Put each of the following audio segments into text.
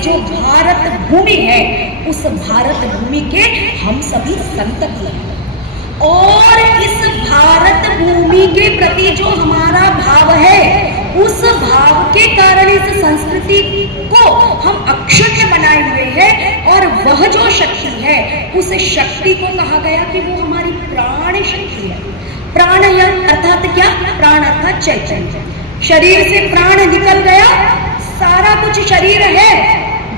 जो भारत भूमि है उस भारत भूमि के हम सभी संतति हैं। और इस भारत भूमि के प्रति जो हमारा भाव है उस भाव के कारण इस संस्कृति को हम अक्षत बनाए हुए हैं। और वह जो शक्ति है उस शक्ति को कहा गया कि वो हमारी प्राण शक्ति है। प्राण अर्थात क्या? प्राण अर्थात चैतन्य। शरीर से प्राण निकल गया, सारा कुछ शरीर है,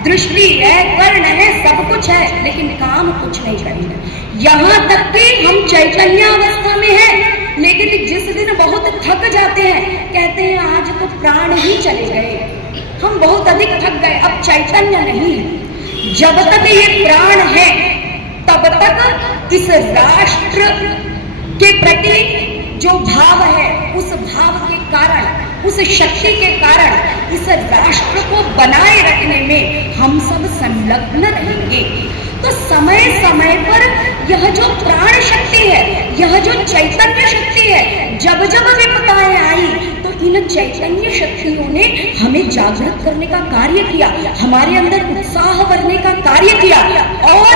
दृष्टि है, कर्ण है, सब कुछ है, लेकिन काम कुछ नहीं करेंगे। यहाँ तक कि हम चैतन्य अवस्था में हैं, लेकिन जिस दिन बहुत थक जाते हैं कहते हैं आज तो प्राण ही चले गए, हम बहुत अधिक थक गए, अब चैतन्य नहीं है। जब तक ये प्राण है तब तक इस राष्ट्र के प्रति जो भाव है उस भाव के कारण, उस शक्ति के कारण इस राष्ट्र को बनाए रखने में हम सब संलग्न रहेंगे। तो समय समय पर यह जो प्राण शक्ति है, यह जो चैतन्य शक्ति है, जब जब विपदाएं आई तो इन चैतन्य शक्तियों ने हमें जागृत करने का कार्य किया, हमारे अंदर उत्साह भरने का कार्य किया। और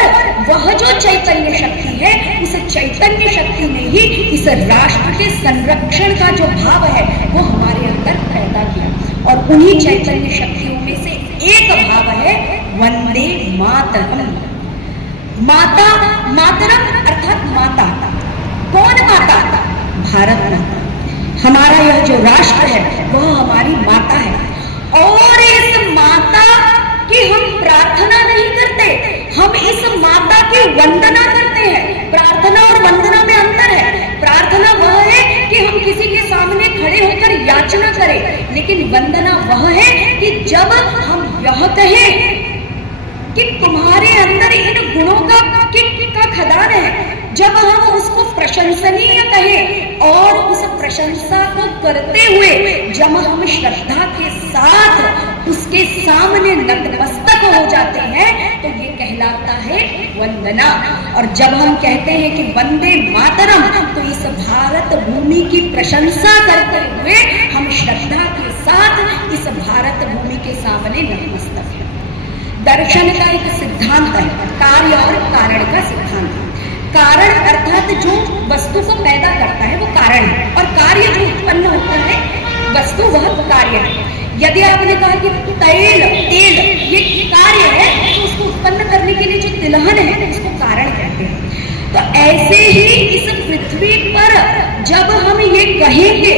वह जो चैतन्य शक्ति है उस चैतन्य शक्ति ने ही इस राष्ट्र के संरक्षण का जो भाव है वो हमारे अंदर पैदा किया। और उन्हीं चैतन्य शक्तियों में से एक भाव है वंदे मातरम। माता, मातरम अर्थात माता। कौन माता? भारत माता। हमारा यह जो राष्ट्र है वह हमारी माता है। और इस माता की हम प्रार्थना नहीं करते, हम इस माता की वंदना करते हैं। प्रार्थना और वंदना में अंतर है। प्रार्थना वह है कि हम किसी के सामने खड़े होकर याचना करें, लेकिन वंदना वह है कि जब हम यह कहें कि तुम्हारे अंदर इन गुणों का खदान है, जब हम उसको प्रशंसनीय कहें और उस प्रशंसा को करते हुए जब हम श्रद्धा के साथ उसके सामने नतमस्तक हो जाते हैं तो ये कहलाता है वंदना। और जब हम कहते हैं कि वंदे मातरम तो इस भारत भूमि की प्रशंसा करते हुए हम श्रद्धा के साथ इस भारत भूमि के सामने नतमस्तक हैं। दर्शन का एक सिद्धांत है, कार्य और कारण का सिद्धांत। कारण अर्थात जो वस्तु को पैदा करता है वो कारण है, और कार्य जो उत्पन्न होता है वस्तु वह कार्य है। यदि आपने कहा कि तेल ये कार्य है तो उसको उत्पन्न करने के लिए जो तिलहन है उसको कारण कहते हैं। तो ऐसे ही इस पृथ्वी पर जब हम ये कहेंगे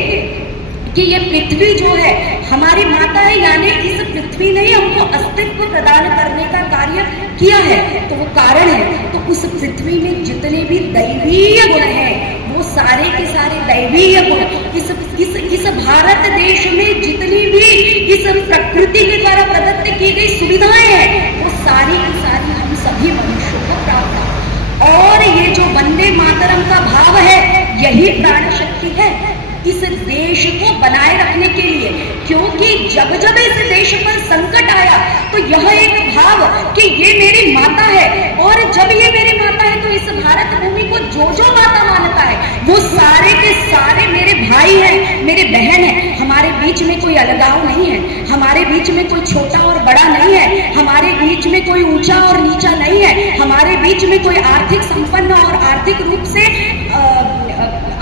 कि ये पृथ्वी जो है हमारी माता है, यानी इस पृथ्वी ने ही हमको अस्तित्व प्रदान करने का कार्य किया है, तो वो कारण है। तो उस पृथ्वी में जितने भी दैवीय गुण हैं वो सारे के सारे दैवीय गुण, इस भारत देश में जितनी भी इस प्रकृति के द्वारा प्रदत्त की गई सुविधाएं हैं वो सारी की सारी हम सभी मनुष्यों को प्राप्त है। और ये जो वंदे मातरम का भाव है यही प्राण शक्ति है इस देश को बनाए रखने के लिए। क्योंकि जब जब इस देश पर संकट आया तो यह एक भाव कि ये मेरी माता है, और जब ये मेरी माता है तो इस भारत भूमि को जो माता मानता है वो सारे के सारे मेरे भाई हैं, मेरे बहन हैं। हमारे बीच में कोई अलगाव नहीं है, हमारे बीच में कोई छोटा और बड़ा नहीं है, हमारे बीच में कोई ऊंचा और नीचा नहीं है, हमारे बीच में कोई आर्थिक संपन्न और आर्थिक रूप से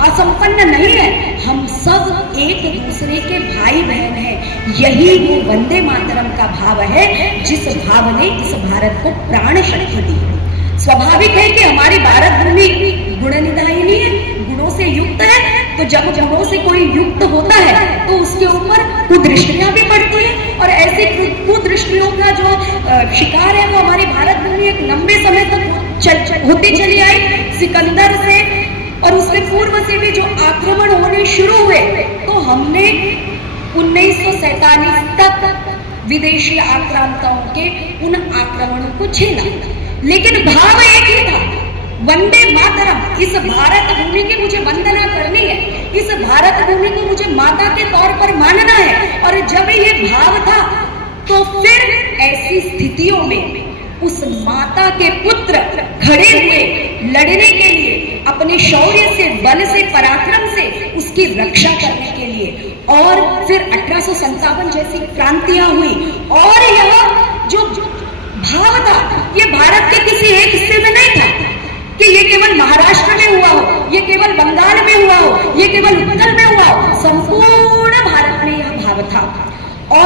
असंपन्न नहीं है। हम सब एक दूसरे के भाई बहन हैं। यही वो वंदे मातरम का भाव है जिस भाव ने इस भारत को प्राण शक्ति दी है। स्वाभाविक है कि हमारी भारत भूमि गुणनिधायिनी है, गुणों से युक्त है। तो जब गुणों से कोई युक्त होता है तो उसके ऊपर कुदृष्टियां भी पड़ती हैं, और ऐसे कुदृष्टियों का जो शिकार है वो हमारी भारत भूमि एक लंबे समय तक होती चली आई। सिकंदर से और उसके पूर्व से भी जो आक्रमण होने शुरू हुए तो हमने 1947 तक विदेशी आक्रांताओं के उन आक्रमणों को झेला, लेकिन भाव एक ही था, वंदे मातरम। इस भारत भूमि की मुझे वंदना करनी है, इस भारत भूमि को मुझे माता के तौर पर मानना है। और जब ये भाव था तो फिर ऐसी स्थितियों में उस माता के पुत्र खड़े हुए लड़ने के लिए, अपने शौर्य से, बल से, पराक्रम से उसकी रक्षा करने के लिए। और फिर 1857 जैसी क्रांतियां हुई, और यह जो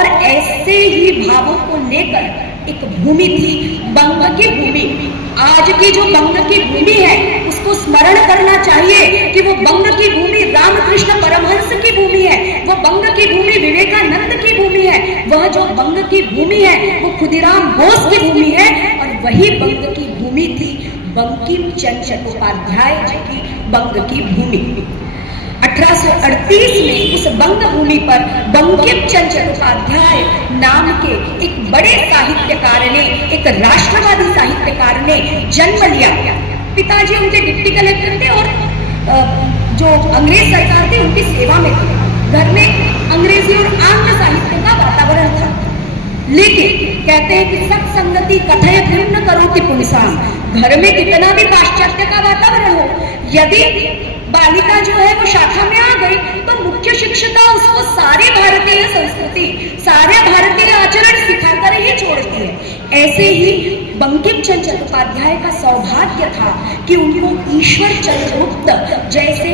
और ऐसे ही भावों को लेकर एक भूमि थी, बंग की भूमि। आज की जो बंग की भूमि है उसको स्मरण करना चाहिए कि वो बंग की भूमि रामकृष्ण परमहंस की भूमि है, वो बंग की भूमि विवेकानंद की भूमि है, वह जो बंग की भूमि है वो खुदीराम बोस की भूमि है। और वही बंग की भूमि थी बंकिम चंद्र चट्टोपाध्याय जी की बंग की भूमि। 1838 में उस बंग भूमि पर बंकिम चंद्र चट्टोपाध्याय नाम के एक बड़े साहित्यकार ने, एक राष्ट्रवादी साहित्यकार ने जन्म लिया। पिताजी उनके डिप्टी कलेक्टर थे और जो अंग्रेज सरकार थी उनकी सेवा में थे। घर में अंग्रेजी और आंग्ल साहित्य का वातावरण था, लेकिन कहते हैं कि सत्संगति कथय निम्न करोति पुंसाम, घर में कितना भी पाश्चात्य का वातावरण हो, यदि बालिका जो है वो शाखा में आ गई तो मुख्य शिक्षिका उसको सारी भारतीय संस्कृति, सारे भारतीय आचरण सिखाकर ही छोड़ती है। ऐसे ही बंकिम चंद्र चट्टोपाध्याय का सौभाग्य था कि उनको ईश्वर चंद्र गुप्त जैसे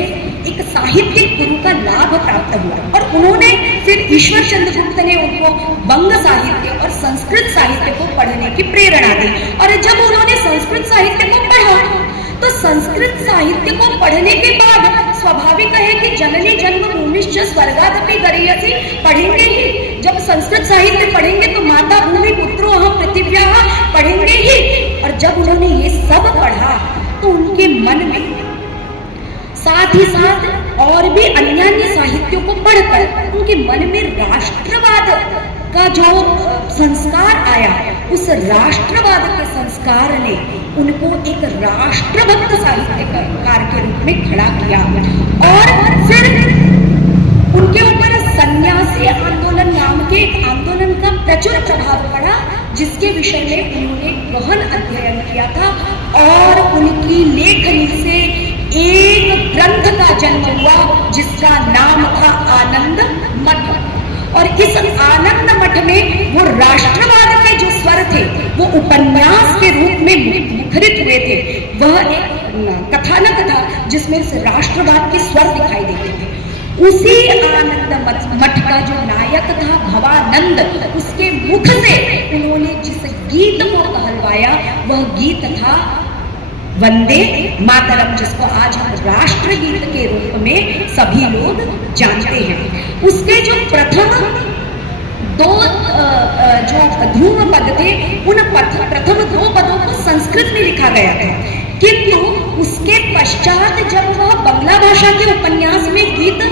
एक साहित्यिक गुरु का लाभ प्राप्त हुआ और उन्होंने फिर ईश्वर चंद्र गुप्त ने उनको बंग साहित्य और संस्कृत साहित्य को पढ़ने की प्रेरणा दी। और जब उन्होंने संस्कृत साहित्य को पढ़ा तो संस्कृत साहित्य को पढ़ने के बाद स्वाभाविक है कि जननी जन्मभूमिश्च स्वर्गादपि गरीयसी पढ़ेंगे ही। जब संस्कृत साहित्य पढ़ेंगे तो माता भूमि पुत्रो अहम पृथिव्याः पढ़ेंगे ही। और जब उन्होंने ये सब पढ़ा तो उनके मन में साथ ही साथ और भी अन्य साहित्यों को पढ़कर उनके मन में राष्ट्रवाद का जो संस्कार आया, उस राष्ट्रवाद के संस्कार ने उनको एक राष्ट्रभक्त साहित्यकार के रूप में खड़ा किया। और फिर उनके ऊपर सन्यासी आंदोलन नाम के एक आंदोलन का प्रचुर प्रभाव पड़ा, जिसके विषय में उन्होंने गहन अध्ययन किया था और उनकी लेखनी से एक ग्रंथ का जन्म हुआ जिसका नाम था आनंद मठ। और इस आनंद मठ में वो राष्ट्रवाद के जो स्वर थे वो उपन्यास के रूप में मुखरित हुए थे। वह एक कथानक था जिसमें से राष्ट्रवाद के स्वर दिखाई देते थे। उसी आनंद मठ का जो नायक था भवानंद, उसके मुख से उन्होंने जिस गीत को कहलवाया वह गीत था वंदे मातरम, जिसको आज हम राष्ट्र गीत के रूप में सभी लोग जानते हैं। उसके जो प्रथम दो जो ध्रुव पद थे उन प्रथम दो पदों को संस्कृत में लिखा गया था, किंतु उसके पश्चात जब वह बांग्ला भाषा के उपन्यास में गीत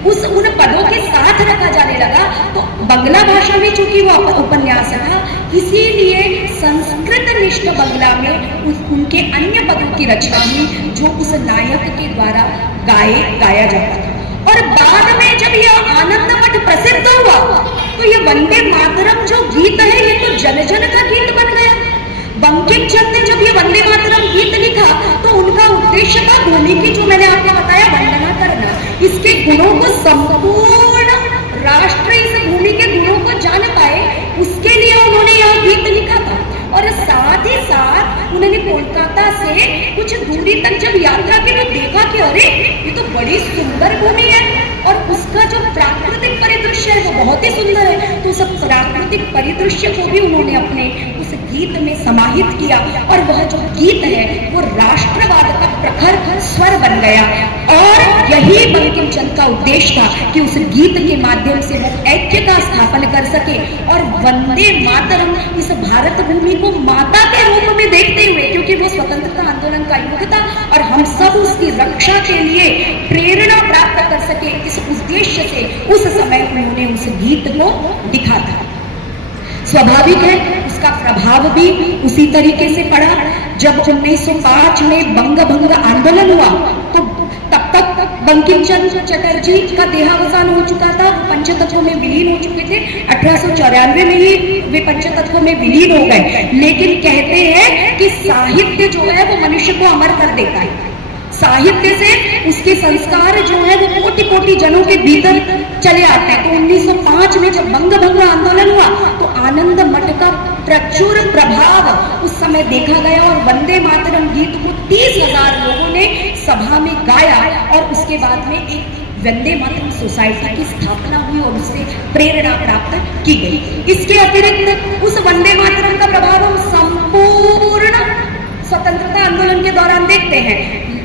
उन पदों के साथ रखा जाने लगा तो बांग्ला भाषा में चूंकि वो उपन्यास था, इसीलिए संस्कृत निष्ठ बांग्ला में उनके अन्य पदों की रचना हुई जो उस नायक के द्वारा गाया जाता था। और बाद में जब यह आनंद मठ प्रसिद्ध हुआ तो ये वंदे मातरम जो गीत है ये तो जन जन का गीत बन गया। बंकिम चंद्र ने जब ये वंदे मातरम गीत लिखा तो उनका उद्देश्य था भूमि की, जो मैंने आपको बताया, वंदना करना, इसके गुणों को संपूर्ण राष्ट्र इस भूमि के गुणों को जान पाए, उसके लिए उन्होंने यह गीत लिखा था। और साथ ही साथ उन्होंने कोलकाता से कुछ दूरी तक जब यात्रा की तो देखा कि अरे ये तो बड़ी सुंदर भूमि है और उसका जो प्राकृतिक परिदृश्य है वो बहुत ही सुंदर है। तो उस प्राकृतिक परिदृश्य को भी उन्होंने अपने उस गीत में समाहित किया और वह जो गीत है वो राष्ट्रवाद का प्रखर स्वर बन गया। और यही बंकिम चंद्र का उद्देश्य था कि उस गीत के माध्यम से वो ऐक्य का स्थापन कर सके और वंदे मातरम इस भारत भूमि को माता के रूप में देखते हुए, क्योंकि वो स्वतंत्रता आंदोलन का युग था और हम सब उसकी रक्षा के लिए प्रेरणा प्राप्त कर सके, इस उद्देश्य से उस समय उन्होंने उस गीत को लिखा था। स्वाभाविक है उसका प्रभाव भी उसी तरीके से पड़ा। जब 1905 में बंग भंग आंदोलन हुआ तो तब तक बंकिम चंद्र चटर्जी का देहावसान हो चुका था, पंचतत्वों में विलीन हो चुके थे। 1894 में ही वे पंचतत्वों में विलीन हो गए। लेकिन कहते हैं कि साहित्य जो है वो मनुष्य को अमर कर देता है। साहित्य से उसके संस्कार जो है वो कोटि कोटि जनों के भीतर चले आते हैं। तो 1905 में जब बंग भंग आंदोलन हुआ तो आनंद मठ का प्रचुर प्रभाव उस समय देखा गया और वंदे मातरम गीत को 30,000 लोगों ने सभा में गाया और उसके बाद में एक वंदे मातरम सोसाइटी की स्थापना हुई और उससे प्रेरणा प्राप्त की गई। इसके अतिरिक्त उस वंदे मातरम का प्रभाव हम संपूर्ण स्वतंत्रता आंदोलन के दौरान देखते हैं।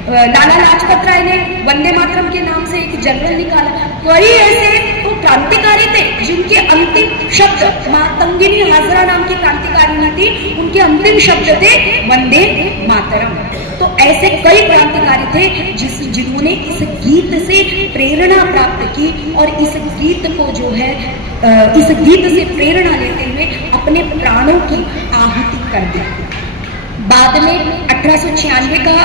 लाला लाजपत राय ने वंदे मातरम के नाम से एक जनरल निकाला। कई ऐसे तो क्रांतिकारी थे जिनके अंतिम शब्द, मातंगिनी हाजरा नाम की क्रांतिकारिणी थी, उनके अंतिम शब्द थे वंदे मातरम। तो ऐसे कई क्रांतिकारी थे जिन्होंने इस गीत से प्रेरणा प्राप्त की और इस गीत को जो है इस गीत से प्रेरणा लेते हुए अपने प्राणों की आहुति कर दी। बाद में 1896 का,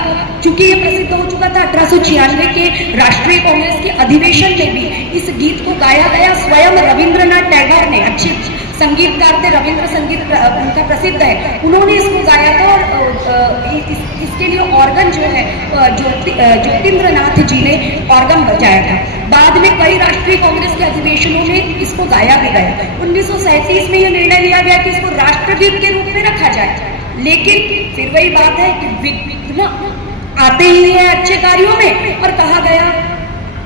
चूंकि ये प्रसिद्ध हो चुका था, 1896 के राष्ट्रीय कांग्रेस के अधिवेशन में भी इस गीत को गाया गया। स्वयं रविंद्रनाथ टैगोर ने, अच्छे संगीतकार थे, रविंद्र संगीत उनका प्रसिद्ध है, उन्होंने इसको गाया था। और इसके लिए ऑर्गन जो है ज्योतिन्द्रनाथ जी ने ऑर्गन बजाया था। बाद में कई राष्ट्रीय कांग्रेस के अधिवेशनों में इसको गाया भी गया। 1937 में यह निर्णय लिया गया कि इसको राष्ट्रगीत के रूप में रखा जाए, लेकिन फिर वही बात है कि विघ्न आते ही है अच्छे कार्यों में, और कहा गया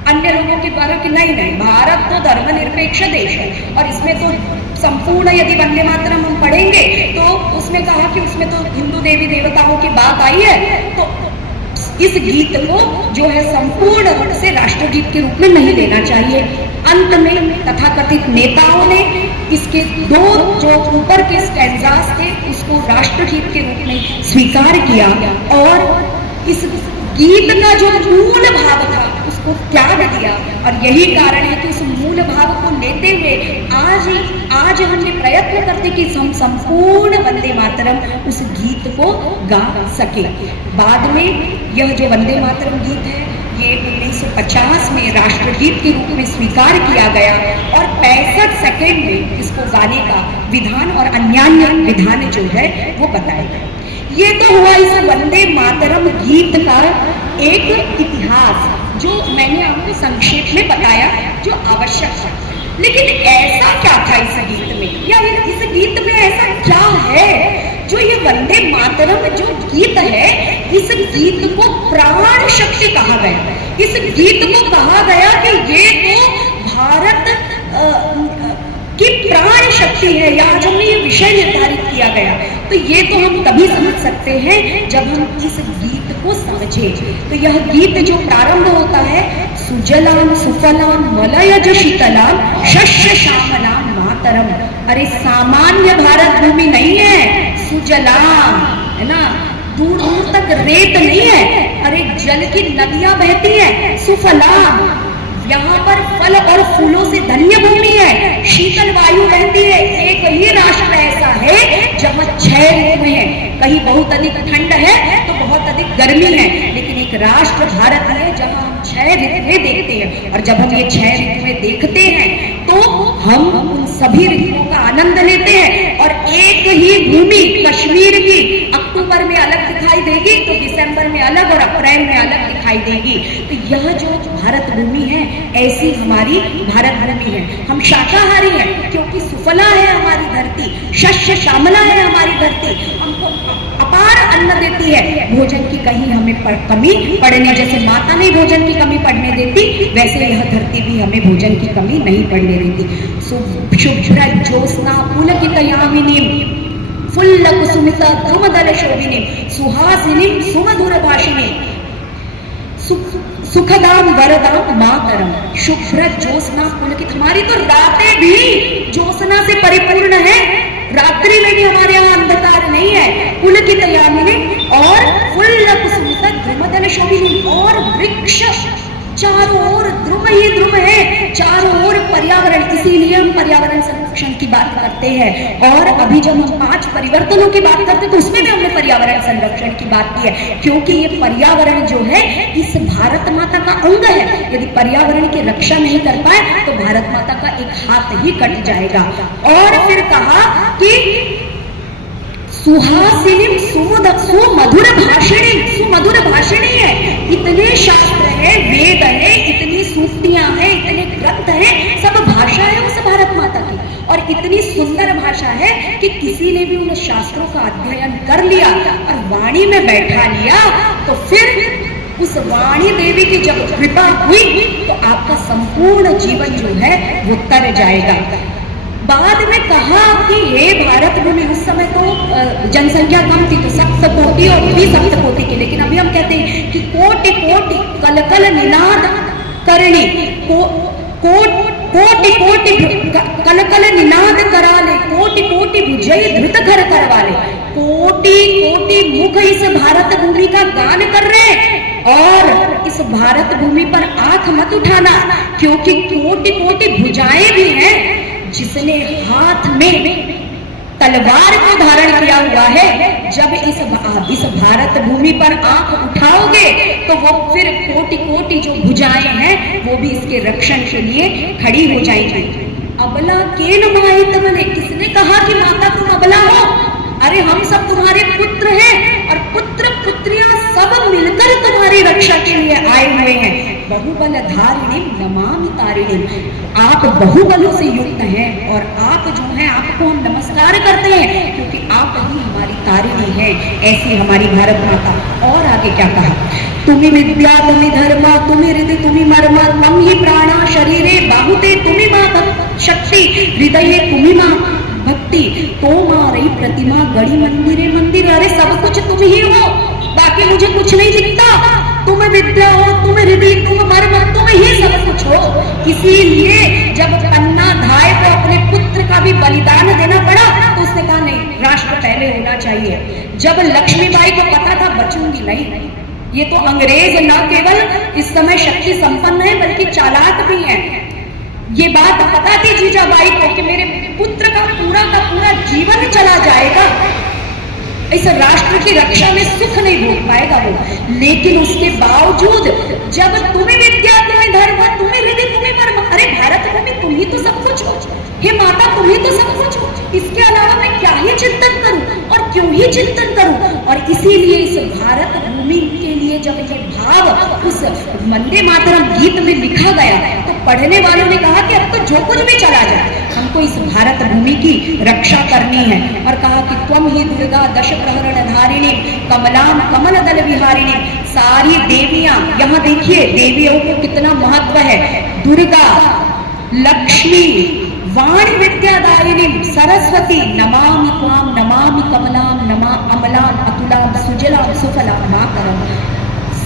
अन्य लोगों के द्वारा कि नहीं नहीं, भारत तो धर्मनिरपेक्ष देश है और इसमें तो संपूर्ण, यदि वंदे मातरम हम पढ़ेंगे तो उसमें कहा कि उसमें तो हिंदू देवी देवताओं की बात आई है, तो इस गीत को जो है संपूर्ण रूप से राष्ट्रगीत के रूप में नहीं लेना चाहिए। अंत में तथाकथित नेताओं ने इसके दो जो ऊपर के स्टैंजास थे उसको राष्ट्रगीत के रूप में स्वीकार किया और इस गीत का जो मूल भाव था उसको त्याग दिया। और यही कारण है कि उस मूल भाव को लेते हुए आज हम ये प्रयत्न करते कि हम संपूर्ण वंदे मातरम उस गीत को गा सके। बाद में यह जो वंदे मातरम गीत है ये 1950 में राष्ट्रगीत के रूप में स्वीकार किया गया और 65 सेकंड में इसको गाने का विधान और अन्यान्य विधान जो है वो बताए गए। ये तो हुआ इस वंदे मातरम गीत का एक इतिहास जो मैंने आपको संक्षेप में बताया, जो आवश्यक था। लेकिन ऐसा क्या था इस गीत में, या इस गीत में ऐसा क्या है जो ये वंदे मातरम जो गीत है, इस गीत को प्राण शक्ति कहा गया। इस गीत को कहा गया कि ये तो भारत की प्राण शक्ति है, या आज हमने ये विषय निर्धारित किया गया। तो ये तो हम तभी समझ सकते हैं जब हम इस गीत को समझें। तो यह गीत जो प्रारंभ होता है, सुजलाम सुफलाम मलयज शीतलाम शस्य श्यामलाम मातरम। अरे सामान्य भारत भूमि नहीं है, सुजलाम है ना, दूर दूर तक रेत नहीं है, अरे जल की नदियां बहती हैं। सुफलाम, यहाँ पर फल और फूलों से धन्य भूमि है। शीतल वायु बहती है। एक ही राष्ट्र ऐसा है जहाँ 6 ऋतु है, कहीं बहुत अधिक ठंड है तो बहुत अधिक गर्मी है, लेकिन एक राष्ट्र भारत है जहाँ हम 6 ऋतुएं देखते हैं। और जब हम ये 6 ऋतुएं देखते हैं तो हम उन सभी ऋतुओं का आनंद लेते हैं। और एक ही भूमि कश्मीर की अक्टूबर में अलग दिखाई देगी तो दिसंबर में अलग और अप्रैल में अलग दिखाई देगी। तो यह जो भारत भूमि है ऐसी हमारी भारत भूमि है। हम शाकाहारी हैं क्योंकि सुफला है हमारी धरती, शस्य श्यामला है हमारी धरती, हमको अपार अन्न देती है। भोजन की कहीं हमें कमी पड़ने, जैसे माता नहीं भोजन की कमी पड़ने देती, वैसे यह धरती भी हमें भोजन की कमी नहीं पड़ने देती। शुभ्र ज्योत्स्ना पुलकितयामिनीं फुल्ल कुसुमिता धूमदल शोभिनीं सुहासिनीं सुमधुर भाषिनीं सुखदाम वरदाम मातरम। शुभ्र ज्योत्स्ना पुलकित, हमारी तो रातें भी ज्योत्स्ना से परिपूर्ण है, रात्रि में भी हमारे यहाँ अंधकार नहीं है। पुलकितयामिनी और फुल्ल कुसुमिता द्रुमदल शोभिनी, और वृक्ष चारों ओर द्रुम ही द्रुम है, चारों ओर पर्यावरण। इसीलिए हम पर्यावरण संरक्षण की बात करते हैं। और अभी जब हम 5 परिवर्तनों की बात करते हैं तो उसमें भी हमने पर्यावरण संरक्षण की बात की है, क्योंकि ये पर्यावरण जो है इस भारत माता का अंग है। यदि पर्यावरण की रक्षा नहीं कर पाए तो भारत माता का एक हाथ ही कट जाएगा। और फिर कहा कि सुहासिनी सुमधुर भाषिणी, सुमधुर भाषिणी है। इतने शास्त्र है, वेद है, इतनी सूक्तियां हैं, इतने ग्रंथ हैं, सब भाषा है उस भारत माता की। और इतनी सुंदर भाषा है कि किसी ने भी उन शास्त्रों का अध्ययन कर लिया और वाणी में बैठा लिया तो फिर उस वाणी देवी की जब कृपा हुई तो आपका संपूर्ण जीवन जो है वो तर जाएगा। बाद में कहा कि हे भारत भूमि, उस समय तो जनसंख्या कम थी तो सप्तकोटि और द्विसप्तकोटि की, लेकिन अभी हम कहते हैं कि कोटि कोटि कल कल निनाद करणी, कोटि कोटि कल कल निनाद करा ले, कोटि कोटि विजयी धृत घर करवा ले। कोटि कोटि मुख इस भारत भूमि का गान कर रहे हैं और इस भारत भूमि पर आंख मत उठाना, क्योंकि कोटि कोटि भुजाएं भी हैं। जिसने हाथ में तलवार को धारण किया हुआ है, जब इस भारत भूमि पर आंख उठाओगे तो वो फिर कोटि कोटि जो भुजाएं हैं वो भी इसके रक्षण के लिए खड़ी हो जाएंगी। अबला के न माहित बने, किसने कहा कि माता तुम अबला हो? अरे हम सब तुम्हारे पुत्र हैं और पुत्र पुत्रियां सब मिलकर तुम्हारी रक्षा के लिए आए हुए हैं। बहुबल धारिणी नमामि तारिणी, आप बहुबलों से युक्त हैं और आप जो हैं आपको हम नमस्कार करते हैं, क्योंकि आप ही हमारी तारिणी हैं, ऐसी हमारी भारत माता। और आगे क्या कहा? तुम्ही विद्या तुम्ही धर्मा तुम्ही हृदय तुम्ही मर्म, तम ही प्राणा शरीरे बाहुते तुम्ही मां शक्ति, हृदय तुम्ही मां भक्ति, तो रही प्रतिमा गढ़ी मंदिरे मंदिर। अरे सब कुछ तुम ही हो, बाकी मुझे कुछ नहीं दिखता। तुम विद्या हो, तुम हृदय, तुम मर्म, तुम ही सब कुछ हो। इसीलिए जब पन्ना धाय को अपने पुत्र का भी बलिदान देना पड़ा तो उसने कहा नहीं, राष्ट्र पहले होना चाहिए। जब लक्ष्मीबाई को पता था बचूंगी नहीं, ये तो अंग्रेज न केवल इस समय शक्ति संपन्न है बल्कि चालाक भी है, ये बात पता थी जीजाबाई को कि मेरे पुत्र का पूरा जीवन चला जाएगा, इस राष्ट्र की रक्षा में सुख नहीं भोग पाएगा वो। लेकिन उसके बावजूद जब तुम्हें विद्या तुम्हें धर्म तुम्हें हृदय तुम्हें मर्म, अरे भारत भूमि तुम ही तो सब कुछ हो, हे माता तुम ही तो सब कुछ हो, इसके अलावा मैं क्या ही चिंतन करूं और क्यों ही चिंतन करूं। और इसीलिए इस भारत भूमि के लिए जब ये भाव उस वंदे मातरम गीत में लिखा गया तो पढ़ने वालों ने कहा कि अब तो जो कुछ भी चला जाए, हमको इस भारत भूमि की रक्षा करनी है। और कहा कि त्वम ही दुर्गा दश प्रहरण धारिणी कमलाम कमल दल विहारिणी। सारी देवियां, यहाँ देखिए देवियों को कितना महत्व है। दुर्गा, लक्ष्मी, वाणी विद्यादायिनी, सरस्वती, नमामि त्वाम नमामि कमलाम नमा अमलाम अतुलाम सुजलाम सुफलाम मातरम।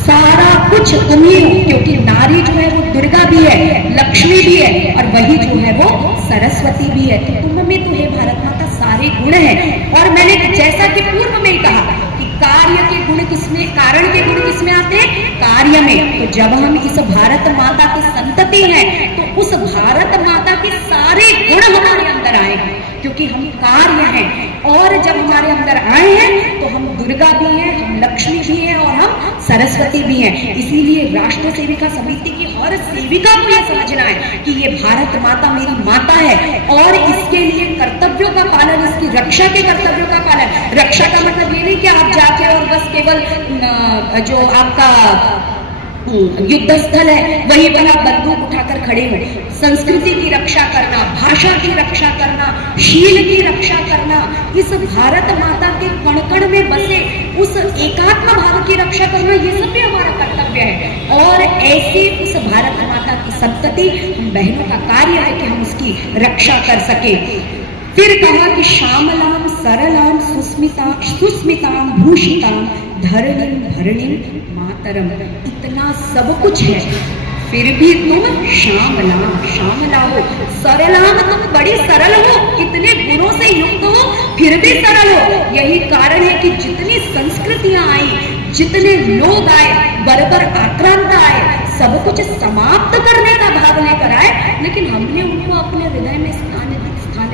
सारा कुछ तुम्ही हो, क्योंकि नारी जो है वो दुर्गा भी है, लक्ष्मी भी है और वही जो है वो सरस्वती भी है। तो तुम में तो है भारत माता सारे गुण हैं। और मैंने जैसा कि पूर्व में ही कहा कि कार्य के गुण किसमें, कारण के गुण किसमें आते हैं? कार्य में। तो जब हम इस भारत माता की संतति हैं तो उस भारत माता के सारे गुण हमारे अंदर आए हैं, क्योंकि हम कार्य हैं। और जब हमारे अंदर आए हैं तो हम दुर्गा भी हैं, हम लक्ष्मी भी हैं और हम सरस्वती भी हैं। इसीलिए राष्ट्र सेविका समिति की हर सेविका को यह समझना है कि ये भारत माता मेरी माता है और इसके लिए कर्तव्यों का पालन, इसकी रक्षा के कर्तव्यों का पालन। रक्षा का मतलब ये नहीं कि आप जाके और बस केवल जो आपका युद्ध स्थल है वहीं पर आप बंदूक उठाकर खड़े हो। संस्कृति की रक्षा करना, भाषा की रक्षा करना, शील की रक्षा करना, इस भारत माता के कण कण में बसे उस एकात्म भाव की रक्षा करना, ये सब भी हमारा कर्तव्य है। और ऐसे उस भारत माता की संतति हम बहनों का कार्य है कि हम उसकी रक्षा कर सके। फिर कहा कि श्यामलाम सरलाम सुस्मिताम भूषिताम धरणिम धरणिम मातरम। इतना सब कुछ है फिर भी तुम श्यामला हो, सरलाम तुम बड़ी सरल हो, इतने गुणों से युक्त हो फिर भी सरल हो। यही कारण है कि जितनी संस्कृतियां आई, जितने लोग आए, बरबर आक्रांत आए, सब कुछ समाप्त करने का भाव लेकर आए, लेकिन हमने उनको अपने हृदय में स्थान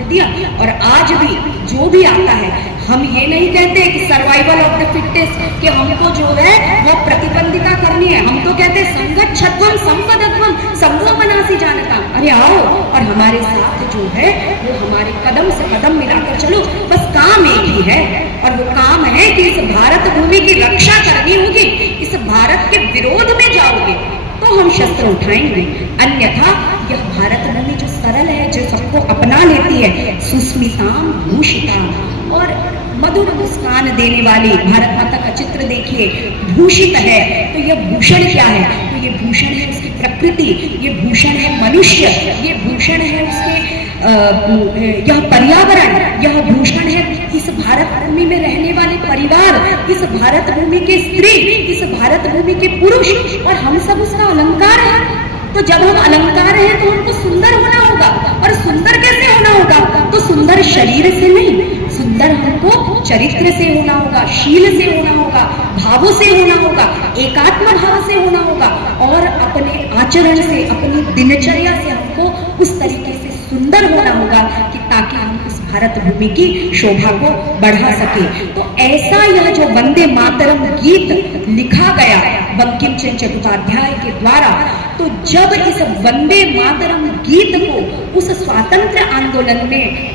दिया। और आज भी जो भी आता है, हम ये नहीं कहते कि सर्वाइवल ऑफ द फिटेस्ट, कि हमको जो है वो प्रतिबंधिता करनी है। हम तो कहते हैं संगच्छध्वम संपदध्वम संगो मनासी जानता। अरे आओ और हमारे साथ जो है वो हमारे कदम से कदम मिलाकर चलो। बस काम एक ही है और वो काम है कि इस भारत भूमि की रक्षा करनी होगी। इस भारत के विरोध में जाओगे तो हम शस्त्र उठाएंगे, अन्यथा यह भारत भूमि जो सरल है, जो सबको अपना लेती है, सुस्मिताम भूषिताम। और मधुर मुस्कान देने वाली भारत माता का चित्र देखिए, भूषित है। तो यह भूषण क्या है? तो ये भूषण है उसकी प्रकृति, ये भूषण है मनुष्य, ये भूषण है उसके यह पर्यावरण, यह भूषण है इस भारत भूमि में रहने वाले परिवार, इस भारत भूमि के स्त्री, इस भारत भूमि के पुरुष, और हम सब उसका अलंकार है। तो जब हम अलंकार हैं तो हमको सुंदर होना होगा, और सुंदर कैसे होना होगा? तो सुंदर शरीर से नहीं, सुंदर हमको चरित्र से होना होगा, शील से होना होगा, भावों से होना होगा, एकात्म भाव से होना होगा, और अपने आचरण से, अपनी दिनचर्या से हमको उस तरीके से सुंदर होना होगा कि ताकि हम उस भारत भूमि की शोभा को बढ़ा सके। तो ऐसा यह जो वंदे मातरम गीत लिखा गया बंकिम चंद्र चट्टोपाध्याय के द्वारा, तो जब इस वंदे मातरम गीत को उस स्वातंत्र आंदोलन में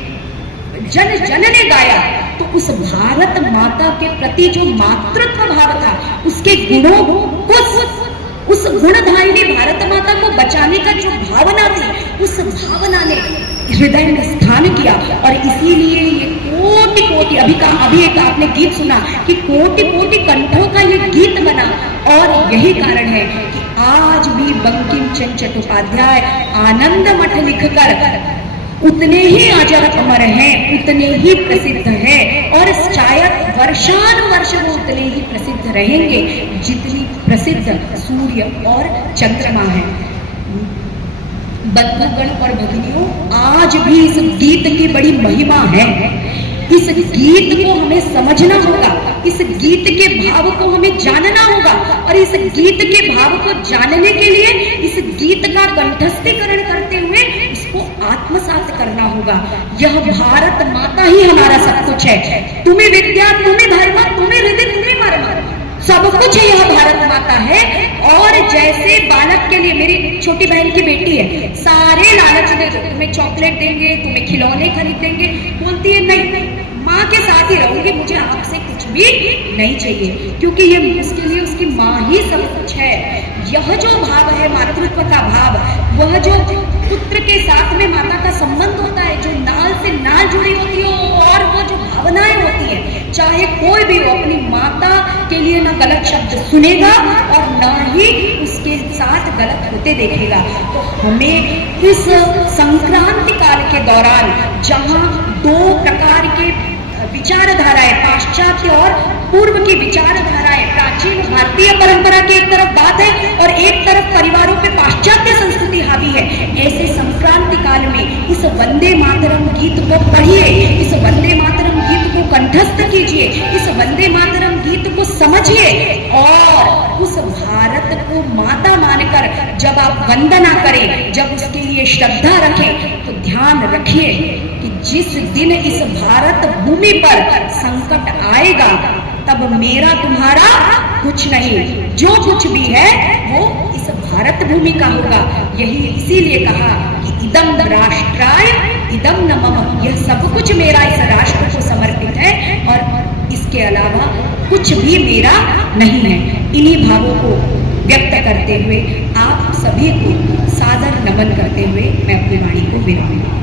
जन जन ने गाया, तो उस भारत माता के प्रति जो मातृत्व भाव था, उसके गुणों को, उस गुणधारिणी भारत माता को बचाने का जो भावना थी, उस भावना ने हृदय में स्थान किया। और इसीलिए ये कोटि कोटि, अभी एक आपने गीत सुना कि कोटि कोटि कंठों का ये गीत बना। और यही कारण है कि आज भी बंकिम चंद्र चट्टोपाध्याय आनंद मठ लिखकर उतने ही अजर अमर हैं, उतने ही प्रसिद्ध हैं, और शायद वर्षानुवर्ष वो उतने ही प्रसिद्ध रहेंगे जितनी प्रसिद्ध सूर्य और चंद्रमा है। बंधुगण और भगिनियों, आज भी इस गीत की बड़ी महिमा है। इस गीत को हमें समझना होगा, इस गीत के भाव को हमें जानना होगा, और इस गीत के भाव को जानने के लिए इस गीत का कंठस्थीकरण करते हुए इसको आत्मसात करना होगा। यह भारत माता ही हमारा सब कुछ है। तुम्हें विद्या, तुम्हें धर्म, तुम्हें हृदय, तुम्हें मर्म, सब कुछ यह भारत माता है। और जैसे बालक के लिए, मेरी छोटी बहन की बेटी है, सारे लालच दे दो, तुम्हें चॉकलेट देंगे, तुम्हें खिलौने खरीद देंगे, बोलती है नहीं, माँ के साथ ही रहूंगी, मुझे आपसे कुछ भी नहीं चाहिए, क्योंकि ये उसके लिए उसकी माँ ही सब कुछ है। यह जो भाव है मातृत्व का भाव, वह जो पुत्र के साथ में माता का संबंध होता है, जो नाल से नाल जुड़ी होती है, और वो जो भावनाएं होती है, चाहे कोई भी हो, अपनी माता के लिए ना गलत शब्द सुनेगा और ना ही उसके साथ गलत होते देखेगा। तो हमें इस संक्रांति काल के दौरान, जहाँ दो प्रकार के विचारधाराएं, पाश्चात्य और पूर्व की विचारधाराएं, प्राचीन भारतीय परंपरा की एक तरफ बात है और एक तरफ परिवारों पे पाश्चात्य संस्कृति हावी है, ऐसे संक्रांति काल में इस वंदे मातरम गीत को पढ़िए, इस वंदे मातरम गीत को कंठस्थ कीजिए, इस वंदे मातरम गीत को समझिए, और उस भारत को माता मानकर जब आप वंदना करें, जब उसके लिए श्रद्धा रखें, तो ध्यान रखिए कि जिस दिन इस भारत भूमि पर संकट आएगा, तब मेरा तुम्हारा कुछ नहीं, जो कुछ भी है वो इस भारत भूमि का होगा। यही इसीलिए कहा कि इदम राष्ट्राय इदम न मम, यह सब कुछ मेरा इस राष्ट्र को समर्पित है, और इसके अलावा कुछ भी मेरा नहीं है। इन्हीं भावों को व्यक्त करते हुए आप सभी को सादर नमन करते हुए मैं अपनी वाणी को विराम दूं।